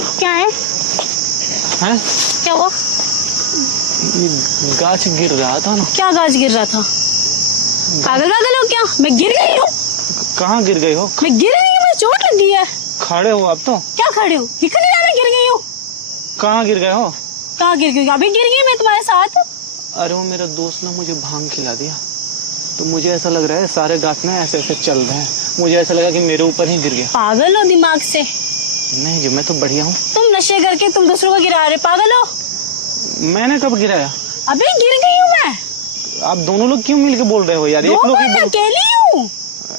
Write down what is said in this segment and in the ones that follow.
क्या है? हैं? क्या हुआ? गाछ गिर रहा था ना। क्या गाछ गिर रहा था? पागल पागल हो क्या? मैं गिर गई हूँ। कहाँ गिर गई हो? मैं गिर गई हूँ, मुझे चोट लग गई है। खड़े हो अब तो? क्या खड़े हो? दिख नहीं रहा मैं गिर गई हूँ। कहाँ गिर गए हो? कहाँ गिर गई? अभी गिर गई मैं तुम्हारे साथ। अरे वो मेरा दोस्त ने मुझे भांग खिला दिया, तो मुझे ऐसा लग रहा है सारे गाछ ना ऐसे ऐसे चल रहे हैं। मुझे ऐसा लगा कि मेरे ऊपर ही गिर गया। पागल हो दिमाग से? नहीं जी, मैं तो बढ़िया हूँ। तुम नशे करके तुम दूसरों को गिरा रहे, पागल हो? मैंने कब गिराया? अभी गिर गई हूँ मैं। आप दोनों लोग क्यों मिलके बोल रहे हो यार? एक लोग ही मैं बोल... अकेली हूँ।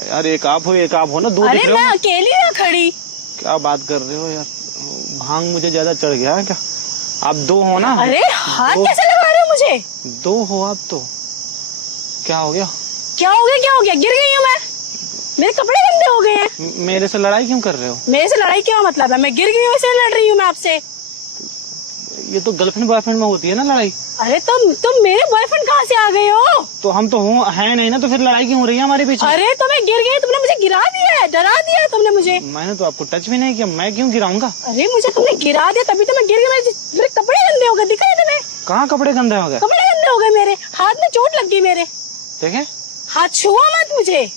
यार एक आप हो ना, दो दिख अरे रहे मैं हो। अकेली ना खड़ी। क्या बात कर रहे हो यार? भांग मुझे ज्यादा चढ़ गया है क्या? आप दो हो ना? अरे हाथ कैसे लगा रहे हो मुझे? दो हो आप तो। क्या हो गया? क्या हो गया? क्या हो गया? गिर गई हूँ मैं। मेरे कपड़े गंदे हो गए हैं। मेरे से लड़ाई क्यों कर रहे हो? मेरे से लड़ाई क्या मतलब है? मैं गिर गई हूँ इसलिए लड़ रही हूँ मैं आपसे। ये तो गर्लफ्रेंड बॉयफ्रेंड में होती है ना लड़ाई। अरे तुम मेरे बॉयफ्रेंड कहाँ से आ गए हो? तो हम तो है नहीं ना, तो फिर लड़ाई क्यों हो रही है हमारे पीछे? अरे तो मैं गिर गई, तुमने मुझे गिरा दिया है, डरा दिया है तुमने मुझे। मैंने तो आपको टच भी नहीं किया, मैं क्यों गिराऊंगा? अरे मुझे तुमने गिरा दिया तभी तो मैं गिर गई। मेरे कपड़े गंदे हो गए, दिख रहे तुम्हें? कहाँ कपड़े गंदे हो गए? कपड़े गंदे हो गए मेरे, हाथ में चोट लग गई मेरे। देखे? हाथ छुआ मत मुझे।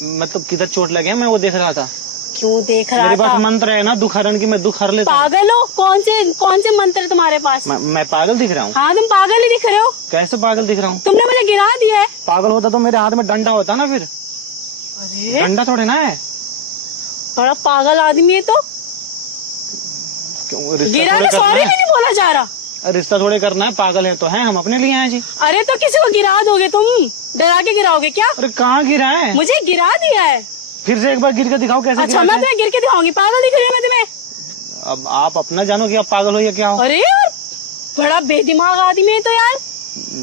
मतलब किधर चोट लगे? मैं वो देख रहा था। क्यों देख रहा मेरे था? पास मंत्र है ना दुखहरण की, मैं दुख हर लेता हूं। पागल हो? कौन से मंत्र है तुम्हारे पास? मैं पागल दिख रहा हूँ? हाँ तुम पागल ही दिख रहे हो। कैसे पागल दिख रहा हूँ? तुमने मुझे गिरा दिया है। पागल होता तो मेरे हाथ में डंडा होता ना। फिर अरे डंडा थोड़े ना है। बड़ा पागल आदमी है तो। क्यों? रिश्ता गिरा थोड़े तो करना सॉरी है? भी नहीं बोला जा रहा। रिश्ता थोड़े करना है, पागल है तो है, हम अपने लिए हैं जी। अरे तो किसी को गिरा दोगे तुम? डरा के गिराओगे क्या? अरे कहाँ गिरा है? मुझे गिरा दिया है। फिर से एक बार गिर के दिखाओ कैसे अच्छा गिरा मैं है? तुम्हें गिर के दिखाऊंगी। पागल दिख रही हूँ मैं तुम्हें? अब आप अपना जानो कि आप पागल हो या क्या हो। अरे यार बड़ा बेदिमाग आदमी है तो यार।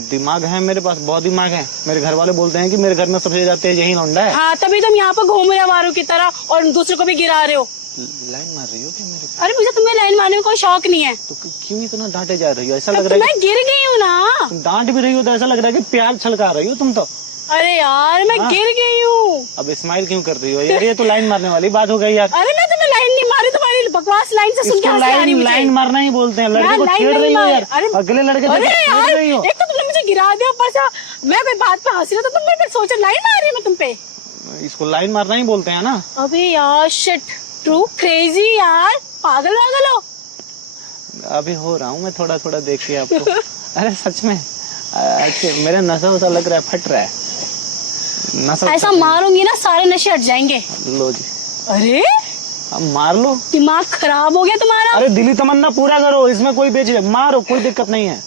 दिमाग है मेरे पास, बहुत दिमाग है। मेरे घर वाले बोलते हैं कि मेरे घर में सबसे ज्यादा तेज यही लौंडा है। हाँ तभी तुम यहाँ पर घूम रहे हो मारू की तरह और दूसरों को भी गिरा रहे हो। लाइन मार रही हो क्या मेरे? अरे मुझे तुम्हें लाइन मारने में कोई शौक नहीं है। तो क्यों इतना डांटे जा रही हो? ऐसा लग तो रहा है मैं गिर गई हूँ ना। कि डांट भी रही हो तो ऐसा लग रहा है कि प्यार छलका रही हो तुम तो। अरे यार मैं गिर गई हूँ। अब स्माइल क्यों कर रही हो यार? ये तो लाइन मारने वाली बात हो गई यार। अरे मैं तुम्हें लाइन नहीं मारी, तुम्हारी बकवास लाइन से सुन के हंसी आ रही मुझे। लाइन मारना ही बोलते हैं। लड़के को लाइन छेड़ नहीं रही हो मारी। यार। अरे अगले लड़के को अरे छेड़ यार रही हो। एक तो तुमने मुझे गिरा दिया, ऊपर से मैं कोई बात पे हंस रहा था, तुम मेरे पे सोचा लाइन मार रही है मैं तुम पे। इसको लाइन मारना ही बोलते हैं ना। अबे यार शिट ट्रू क्रेजी यार, पागल वागल हो। अभी हो रहा हूँ मैं थोड़ा थोड़ा, देखिए आपको। अरे सच में अच्छा, मेरा नशा वसा लग रहा है, फट रहा है नशा। ऐसा मारूंगी ना सारे नशे हट जाएंगे। लो जी। अरे अब मार लो। दिमाग खराब हो गया तुम्हारा। अरे दिली तमन्ना पूरा करो, इसमें कोई बेच मारो, कोई दिक्कत नहीं है।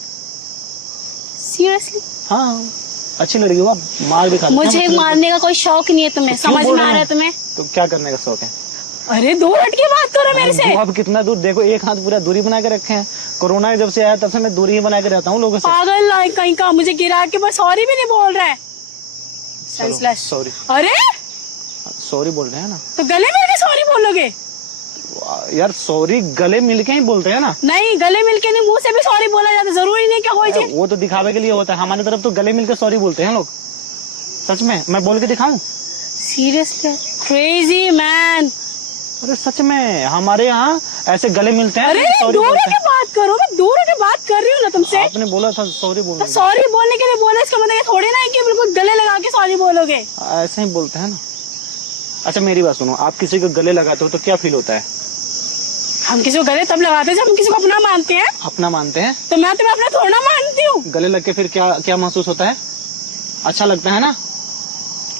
सीरियसली? हाँ अच्छी लड़की हो आप, मार भी खाते हैं। मुझे मारने का कोई शौक नहीं है तुम्हें, तो क्यों समझ बोल में आ रहे रहा है हैं? तुम्हें? तो क्या करने का शौक है? अरे दूर हट के बात करो मेरे से। अब कितना दूर? देखो एक हाथ पूरा दूरी बना के रखे हैं। कोरोना जब से आया तब से मैं दूरी ही बना के रहता हूँ लोगों से। पागल कहीं का, मुझे गिरा के बस सॉरी भी नहीं बोल रहा है। सॉरी। अरे सॉरी बोल रहे हैं ना? तो गले मिल के सॉरी बोलोगे? यार सॉरी गले मिलके ही बोलते हैं ना। नहीं गले मिलके नहीं, मुंह से भी सॉरी बोला जाता, जरूरी नहीं क्या कोई चीज। वो तो दिखावे के लिए होता है, हमारी तरफ तो गले मिलके सॉरी बोलते हैं लोग। सच में मैं बोल के दिखाऊं? Seriously crazy man. अरे सच में हमारे यहाँ ऐसे गले मिलते हैं। अरे दूर के बात करो, मैं दूर के बात कर रही हूँ ना तुमसे। आपने बोला था सॉरी बोलने। सॉरी बोलने के लिए बोला, इसका मतलब ये थोड़ी ना है कि बिल्कुल गले लगा के सॉरी बोलोगे। ऐसे ही बोलते हैं ना। अच्छा मेरी बात सुनो, आप किसी को गले लगाते हो तो क्या फील होता है? हम किसी को गले तब लगाते हैं जब हम किसी को अपना मानते हैं। अपना मानते हैं? तो मैं तुम्हें अपना थोड़ा मानती हूँ। गले लग के फिर क्या क्या महसूस होता है? अच्छा लगता है ना?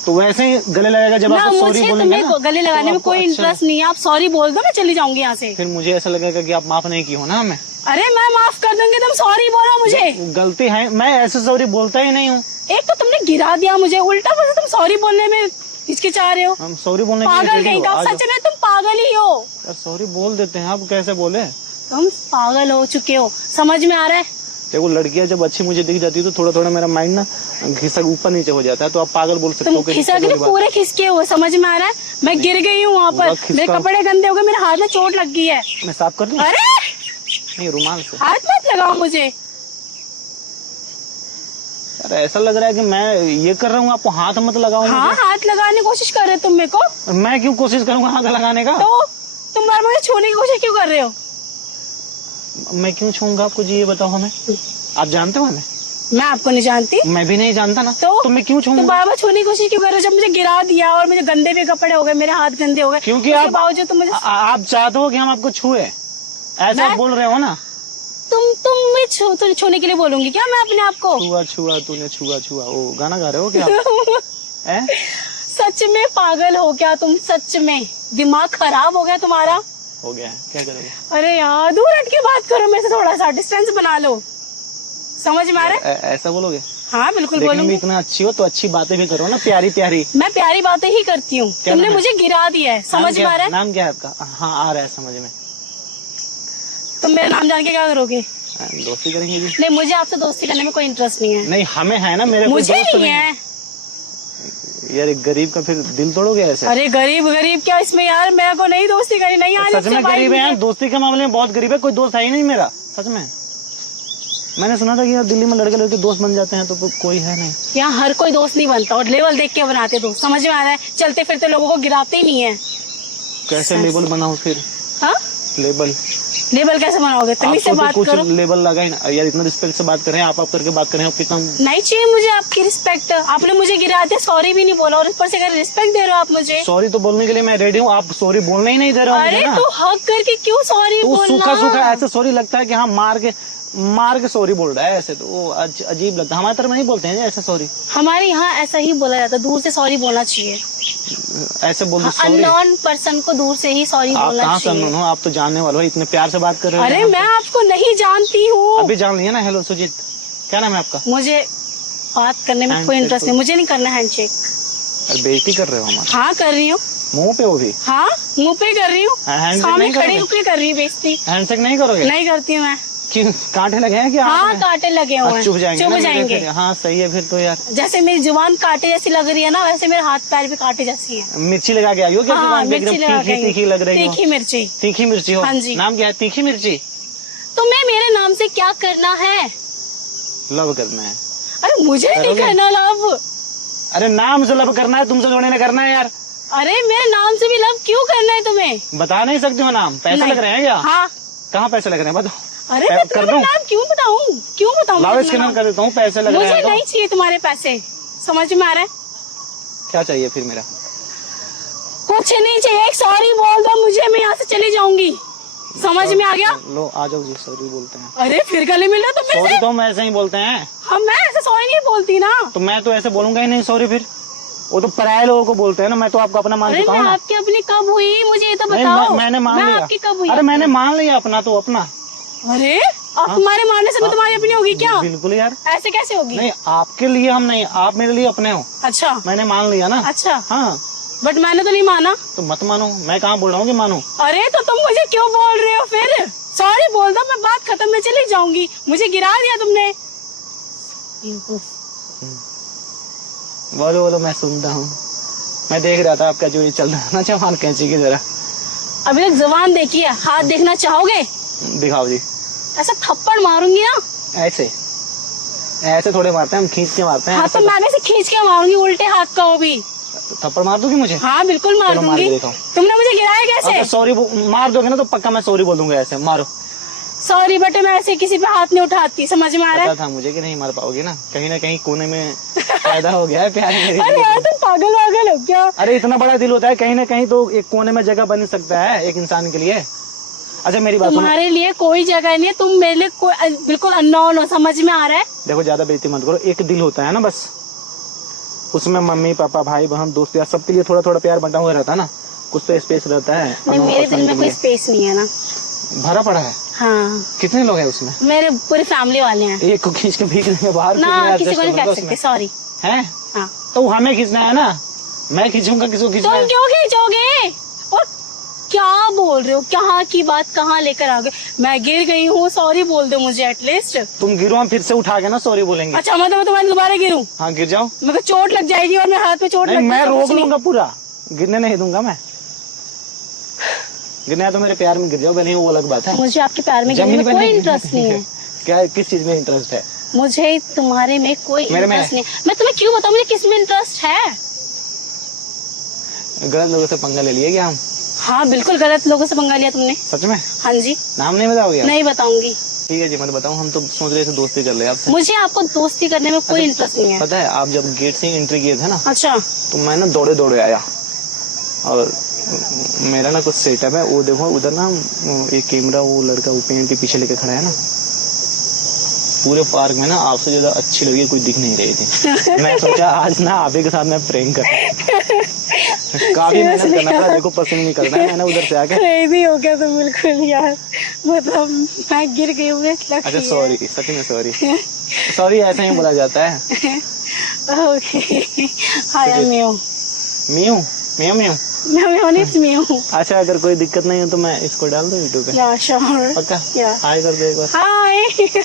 तो वैसे ही गले लगेगा जब आप सॉरी बोलेंगे ना। गले लगाने में कोई इंटरेस्ट नहीं है, आप सॉरी बोल दो, मैं चली जाऊंगी यहाँ से। फिर मुझे ऐसा लगेगा कि आप माफ नहीं की हो ना हमें। अरे मैं माफ कर दूंगी, तुम सॉरी बोलो मुझे। गलती है, मैं ऐसे सॉरी बोलता ही नहीं हूँ। एक तो तुमने गिरा दिया मुझे, उल्टा फिर तुम सॉरी बोलने में हिचकिचा रहे हो। हम सॉरी बोलने पागल कहीं का, सच में तुम पागल ही हो। सॉरी बोल देते हैं, आप कैसे बोले? तुम पागल हो चुके हो, समझ में आ रहा है? देखो लड़कियां जब अच्छी मुझे दिख जाती है तो थोड़ा थोड़ा मेरा माइंड ना खिसक ऊपर नीचे हो जाता है, तो आप पागल बोल सकते हो। तुम खिसक नहीं, पूरे खिसके हुए, समझ में आ रहा है? मैं गिर गई हूँ वहाँ पर, मेरे कपड़े गंदे हो गए, मेरे हाथ में चोट लग गई है। मैं साफ कर दूं? अरे नहीं रुमाल से। हाथ मत लगाओ मुझे। यार ऐसा लग रहा है कि मैं ये कर रहा हूँ, आपको हाथ मत लगाओ। हाँ हाथ लगाने की कोशिश कर रहे हो तुम मेरे को। मैं क्यों कोशिश करूंगा हाथ लगाने का? तो तुम बार मुझे छूने की कोशिश क्यों कर रहे हो? मैं क्यों छूऊंगा आपको जी, ये बताओ हमें। आप जानते हो हमें? मैं आपको नहीं जानती। मैं भी नहीं जानता ना, तो मैं क्यों तो छूऊंगा? बार बार छूने की कोशिश क्यों कर रहे हो? जब मुझे गिरा दिया और मुझे गंदे भी कपड़े हो गए, मेरे हाथ गंदे हो गए, क्योंकि उसके आप बावजूद तुम मुझे आप चाहते हो कि हम आपको छुए, ऐसा आप बोल रहे हो ना। तुम मैं छूने के लिए बोलूंगी क्या मैं अपने आप को? छुआ छुआ तूने छुआ छुआ, वो गाना गा रहे हो क्या हैं? सच में पागल हो क्या तुम? सच में दिमाग खराब हो गया तुम्हारा? हो गया है, क्या करोगे? अरे यार दूर हट के बात करो मेरे से, थोड़ा सा डिस्टेंस बना लो। समझ में आ रहा है? ऐसा बोलोगे? हाँ बिल्कुल देखने में बोलूंगी। इतना अच्छी हो तो अच्छी बातें भी करो ना, प्यारी प्यारी। मैं प्यारी बातें ही करती हूँ, क्या तुमने नाम है? मुझे गिरा दिया है। समझ में आ रहा है? नाम क्या है आपका? हाँ आ रहा है समझ में। तुम मेरा नाम जान के क्या करोगे? दोस्ती करेंगे जी? नहीं, मुझे आपसे दोस्ती करने में कोई इंटरेस्ट नहीं है। नहीं हमें है ना, मेरे कोई मुझे दोस्त नहीं है। यार एक गरीब का फिर दिल तोड़ोगे ऐसे? अरे गरीब गरीब क्या इसमें यार, मेरे को नहीं दोस्ती करनी, नहीं आनी। सच में गरीब है यार, दोस्ती के मामले में बहुत गरीब है, कोई दोस्त है ही नहीं मेरा सच में। मैंने सुना था कि यार दिल्ली में लड़के लड़के दोस्त बन जाते हैं, तो कोई है नहीं यहाँ। हर कोई दोस्त नहीं बनता, और लेवल देख के बनाते दोस्त। समझ में आ रहा है? चलते फिरते लोगों को गिराते ही नहीं है। कैसे लेबल बनाओ फिर? हाँ लेबल लेबल कैसे बनाओगे? तमीज से बात कुछ करो। लेबल लगाए ना यार, इतना रिस्पेक्ट से बात कर रहे हैं, आप करके बात कर रहे हैं, कितना नहीं चाहिए मुझे आपकी रिस्पेक्ट। आपने मुझे गिरा दिया, सॉरी भी नहीं बोला, और ऊपर से अगर रिस्पेक्ट दे रहे हो आप मुझे। सॉरी तो बोलने के लिए मैं रेडी हूँ, आप सॉरी बोलने ही नहीं दे रहे हो मुझे अरे ना। तो हक करके क्यों सॉरी तो बोलना? सूखा सूखा ऐसे सॉरी लगता है कि हाँ मार के सॉरी बोल रहा है, ऐसे तो वो अजीब लगता है। हमारी तरफ नहीं बोलते हैं ऐसे सॉरी। हमारे यहाँ ऐसा ही बोला जाता है, दूर से सॉरी बोलना चाहिए। ऐसे बोल दो सॉरी। अननोन पर्सन को दूर से ही सॉरी आप बोलना कहाँ से चाहिए। अननोन हो? आप तो जानने वाले हो, इतने प्यार से बात कर रहे हो। अरे मैं आपको नहीं जानती हूँ। अभी जान लिया ना। हेलो सुजीत, क्या नाम है आपका? मुझे बात करने में कोई इंटरेस्ट नहीं, मुझे नहीं करना हैंडशेक। अरे बेइज्जती कर रहे हो हमारा। हाँ कर रही हूँ। मुंह पे वो भी? हाँ मुंह पे कर रही हूँ, हैंडशेक सामने नहीं खड़ी करोगे? होकर कर रही हूँ बेइज्जती। हैंडशेक नहीं करोगे? नहीं करती हूँ मैं। क्यों, कांटे लगे हैं क्या? हाँ कांटे लगे हुए हैं। चुभ जाएंगे ना चुभ मेरे जाएंगे। फिर। हाँ सही है फिर तो यार। जैसे मेरी जुबान कांटे जैसी लग रही है ना, वैसे मेरे हाथ पैर भी कांटे जैसी है। मिर्ची लगा के आई हो क्या? हाँ जुबान पे मिर्ची एकदम लगा तीखी के तीखी लग रही हो। तीखी मिर्ची। तीखी मिर्ची हो? हाँ जी। नाम क्या है? तीखी मिर्ची। तुम्हें मेरे नाम से क्या करना है? लव करना है। अरे मुझे नहीं करोगे? करना लव। अरे नाम से लव करना है, तुमसे जोड़ने करना है यार। अरे मेरे नाम से भी लव क्यों करना है तुम्हें? बता नहीं सकते हो नाम? पैसे नहीं। लग रहे हैं क्या? हाँ। कहाँ पैसे लग रहे हैं बताओ? अरे मैं कर तुम्हें दूं? नाम क्यों बताऊँ? क्यों बताऊँ? लाओ स्कैनर कर देता हूँ, पैसे लग रहे मुझे हैं तो। नहीं चाहिए तुम्हारे पैसे। समझ में आ रहा है? क्या चाहिए फिर मेरा? कुछ नहीं चाहिए, एक सॉरी बोल दो मुझे, मैं यहाँ से चली जाऊंगी। समझ में आ गया? लो आ जाओ जी, सॉरी बोलते हैं। अरे फिर गले मिलो तुम मेरे सॉरी से। तो हम ऐसे ही बोलते हैं। हम मैं ऐसे सॉरी नहीं बोलती ना। तो मैं तो ऐसे बोलूंगा ही नहीं सॉरी फिर। वो तो पराये लोगों को बोलते हैं ना, मैं तो आपको अपना मान अरे चुका मैं हूँ ना। आपकी अपनी कब हुई मुझे ये तो नहीं, बताओ। मैंने मान मैं लिया। आपकी कब हुई? अरे मैंने मान लिया अपना तो अपना। अरे आप तुम्हारे मानने से मैं तुम्हारी अपनी होगी क्या? बिल्कुल यार। ऐसे कैसे होगी? नहीं आपके लिए हम नहीं, आप मेरे लिए अपने हो। अच्छा मैंने मान लिया ना। अच्छा, हाँ बट मैंने तो नहीं माना। तो मत मानो, मैं कहाँ बोल रहा हूँ कि मानो। अरे तो तुम मुझे क्यों बोल रहे हो फिर? सॉरी बोल दो, मैं बात खत्म, मैं चली जाऊंगी। मुझे गिरा दिया तुमने। बोलो बोलो, मैं सुनता हूँ। मैं देख रहा था आपका जो ये चल रहा है ना चौहान कैंची की जरा। अभी तक जबान देखी है, हाथ देखना चाहोगे? दिखाओ जी। ऐसा थप्पड़ मारूंगी ना। ऐसे ऐसे थोड़े मारते हैं हम, खींच के मारते हैं। हाँ तो मैं से खींच के मारूंगी, उल्टे हाथ का वो भी। थप्पड़ मार दोगी मुझे? हाँ बिल्कुल मार चलो, मार के दूंगी। देखो। तुमने मुझे गिराया कैसे? अगर सॉरी मार दोगे ना तो पक्का मैं सॉरी बोल दूंगा। ऐसे मारो। सॉरी बेटे, मैं ऐसे किसी पे हाथ नहीं उठाती। समझ में आ रहा है? पता था मुझे कि नहीं मार पाओगी ना कहीं कोने में पैदा हो गया है प्यार मेरी। अरे यार तुम पागल वागल हो क्या? अरे इतना बड़ा दिल होता है, कहीं ना कहीं तो एक कोने में जगह बन सकता है एक इंसान के लिए। अच्छा मेरी बात सुनो। तुम्हारे लिए कोई जगह नहीं है, तुम मेरे लिए कोई बिल्कुल अननोन हो। समझ में आ रहा है? देखो ज्यादा बेइज्जती मत करो, एक दिल होता है ना बस, उसमें मम्मी पापा भाई बहन दोस्त यार सबके लिए थोड़ा थोड़ा प्यार बंटा हुआ रहता है ना, कुछ तो स्पेस रहता है। नहीं मेरे दिल में कोई स्पेस नहीं है ना। भरा पड़ा है। हाँ कितने लोग हैं उसमें? मेरे पूरी फैमिली वाले हैं एक को खींच के फेंक देंगे बाहर ना, किसी को नहीं फेंक सकते। सॉरी। है हाँ तो हमें खींचना है ना, मैं खींचूंगा किसी को खींचना तुम है। क्यों खींचोगे? और क्या बोल रहे हो? कहाँ की बात कहाँ लेकर आ गए? मैं गिर गई हूँ, सॉरी बोल दो मुझे एटलीस्ट। तुम गिरो हम फिर से उठा के ना सॉरी बोलेंगे। अच्छा मतलब मैं तुम्हारे दोबारा गिरूं? हाँ गिर जाओ। मेरे को चोट लग जाएगी और मेरे हाथ पे चोट नहीं लग मैं जाएगी, रोक कुछ नहीं। लूंगा पूरा, गिरने नहीं दूंगा मैं। गिरना है तो मेरे प्यार में गिर जाओ, नहीं वो अलग बात है। मुझे आपके प्यार में गिरने जमीन में पे कोई नहीं इंटरेस्ट नहीं है। क्या किस चीज में इंटरेस्ट है? मुझे तुम्हारे में कोई मेरे में इंटरेस्ट नहीं। मैं तुम्हें क्यों बताऊं मुझे किस में इंटरेस्ट है? गलत लोगों से पंगा ले लिए क्या हम? हाँ बिल्कुल गलत लोगों से पंगा लिया तुमने। सच में? हाँ जी। नाम नहीं बताओगे आप? नहीं बताऊंगी। ठीक है जी, मत बताऊं, हम तो सोच रहे थे दोस्ती कर ले आपसे। मुझे आपको दोस्ती करने में कोई इंटरेस्ट नहीं है। पता है आप जब गेट से एंट्री किए थे ना, अच्छा। तो मैं ना दौड़े दौड़े आया, और मेरा ना कुछ सेटअप है, वो देखो उधर ना एक कैमरा वो लड़का वो पेड़ के पीछे लेके खड़ा है ना, पूरे पार्क में ना आपसे ज्यादा अच्छी लगी कोई दिख नहीं रही थी। मैं सोचा आज ना आप ही के साथ मैं प्रैंक कर काफी मेहनत करना पड़ा, देखो पसंद नहीं करना है मैंने उधर से आके। क्रेजी हो गया तो बिल्कुल यार, मतलब मैं गिर गई हूँ। अच्छा सॉरी, सच में सॉरी। सॉरी ऐसा ही बोला जाता है। ओके। हाय मियो मियो मियो मियो। मियो नहीं मियो। अच्छा अगर कोई दिक्कत नहीं हो तो मैं इसको डाल दूं यूट्यूब पे? या श्योर। पक्का? या हाय कर दो एक बार। हाय।